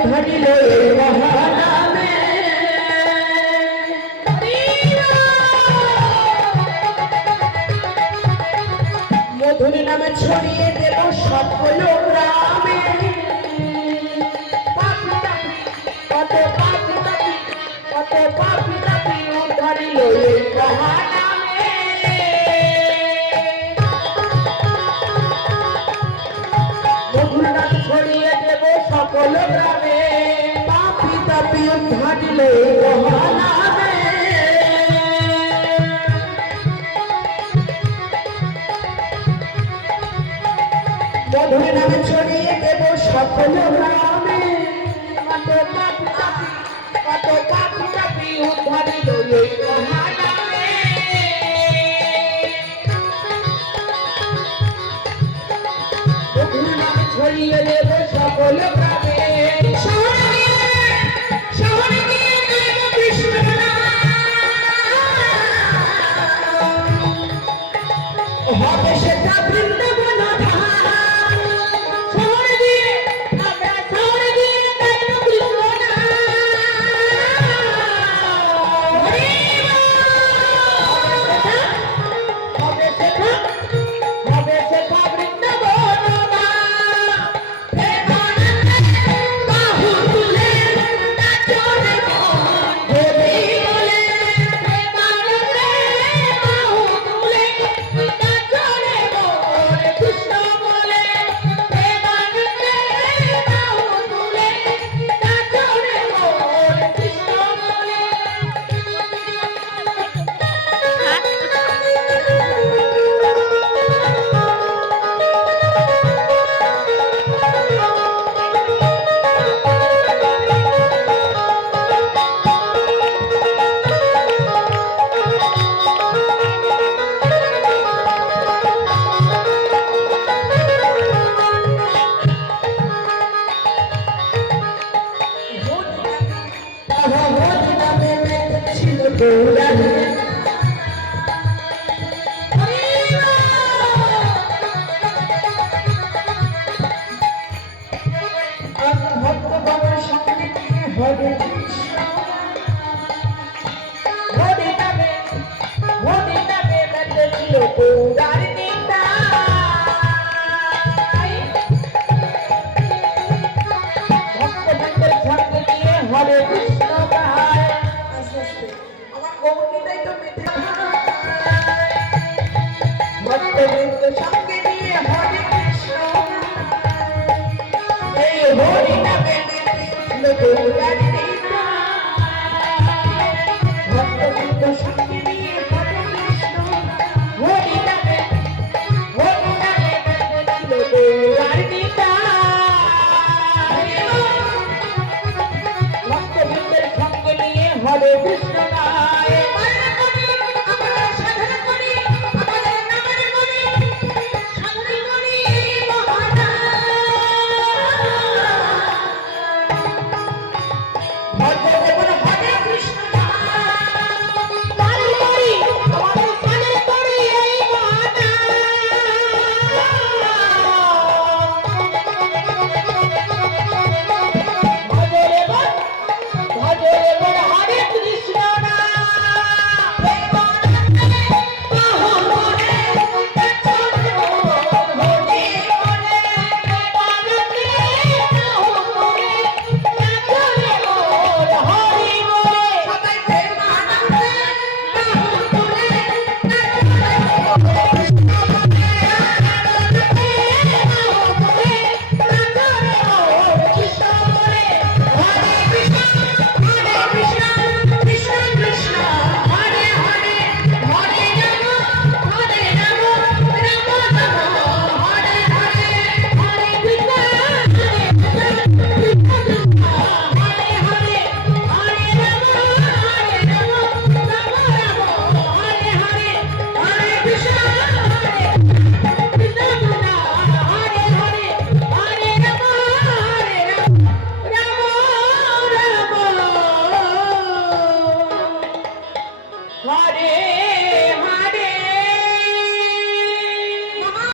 ধরিল মহানামে মধুর নামে ছড়িয়ে দেব সকল গ্রামে কত পাপি তাপি ধরিল মহানামে মধুর নাম ছড়িয়ে দেব সকল গ্রামে পাপি তাপি ধরিল মহানামে মধুর নামে ছড়িয়ে দেব সকল গ্রামে কত পাপি তাপি ধরিল মহানামে মধুর নামে ছড়িয়ে দেব সকল গ্রামে শহরে গিয়ে গাইব কৃষ্ণ নাম হবে সেটা বৃন্দাবন ধাম শহরে গিয়ে গাইব কৃষ্ণ নাম হবে সেটা বৃন্দাবন বাহু তুলে নাচনে দেবী বলে বাহু তুলে নাচনে কৃষ্ণ বলে বাহু তুলে নাচনে কৃষ্ণ বলে ছিল গৌরাঙ্গে ভক্তগণের সঙ্গে নিয়ে হরে কৃষ্ণ হরে নামে বেঁধেছিল গৌরার নিতাই ভক্তগণের সঙ্গে নিয়ে হরে কৃষ্ণ গায় আমার গৌরীটাই তো মেতে ভক্তবৃন্দ সঙ্গে নিয়ে হরে কৃষ্ণ এই হরি নামে মেতেছিল গৌরার নিতাই ভক্তবৃন্দ সঙ্গে নিয়ে হরে কৃষ্ণ হরি নামে মেতেছিল গৌরার নিতাই ভক্তবৃন্দের সঙ্গে নিয়ে হরে কৃষ্ণ গায় আমরা সাধন করি আমাদের নামের করি সাধন করি ভজদেবন হরে কৃষ্ণ পালন করি আমাদের সাধন করি এই ভজদেবন হরে কৃষ্ণ Hare